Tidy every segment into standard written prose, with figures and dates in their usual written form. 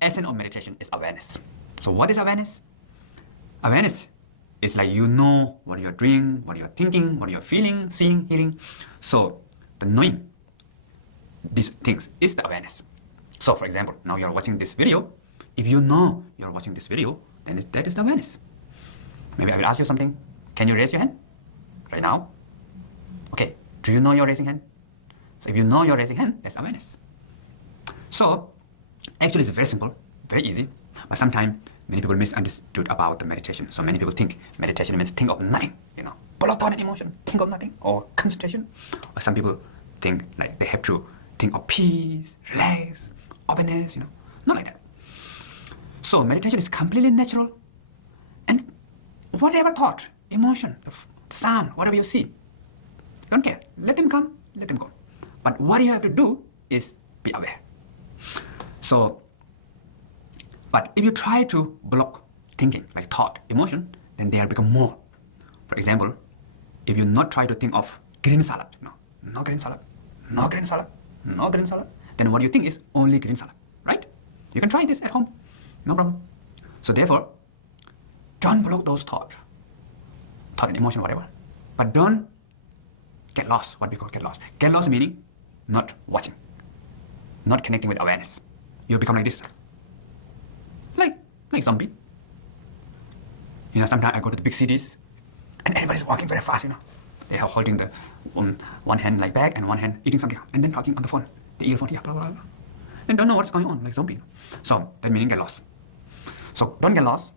essence of meditation is awareness. So what is awareness? Awareness is like you know what you're doing, what you're thinking, what you're feeling, seeing, hearing. So the knowing these things is the awareness. So for example, now you're watching this video. If you know you're watching this video, then that is the awareness. Maybe I will ask you something. Can you raise your hand right now? Okay, do you know you're raising hand? So if you know you're raising hand, that's awareness. So actually it's very simple, very easy, but sometimes many people misunderstood about the meditation. So many people think meditation means think of nothing, blow thought and emotion, think of nothing, or concentration. Or some people think like they have to think of peace, relax, openness, not like that. So meditation is completely natural, and whatever thought, emotion, the sound, whatever you see, don't care. Let them come, let them go. But what you have to do is be aware. So, but if you try to block thinking, like thought, emotion, then they become more. For example, if you not try to think of green salad, no green salad, no green salad, no green salad, then what you think is only green salad, right? You can try this at home, no problem. So therefore, don't block those thought and emotion, whatever. But don't get lost, what we call get lost. Get lost meaning not watching, not connecting with awareness. You become like this, like zombie. Sometimes I go to the big cities and everybody's walking very fast, They are holding the one hand like bag and one hand eating something and then talking on the phone, the earphone, blah, blah, blah. And don't know what's going on, like zombie. So that meaning get lost. So don't get lost,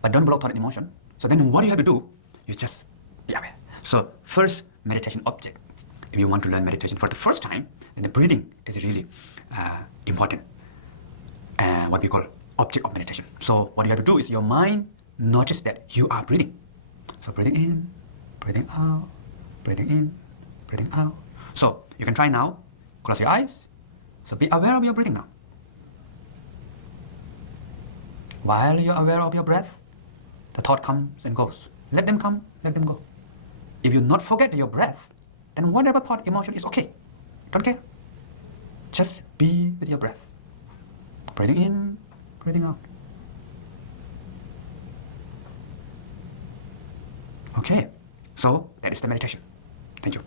but don't block thought and emotion. So then what you have to do, you just be aware. So first meditation object. If you want to learn meditation for the first time, then the breathing is really important. What we call object of meditation. So what you have to do is your mind notice that you are breathing. So breathing in, breathing out, breathing in, breathing out. So you can try now. Close your eyes. So be aware of your breathing now. While you're aware of your breath, the thought comes and goes. Let them come, let them go. If you not forget your breath, then whatever thought, emotion is okay. Don't care. Just be with your breath. Breathing in, breathing out. Okay, so that is the meditation. Thank you.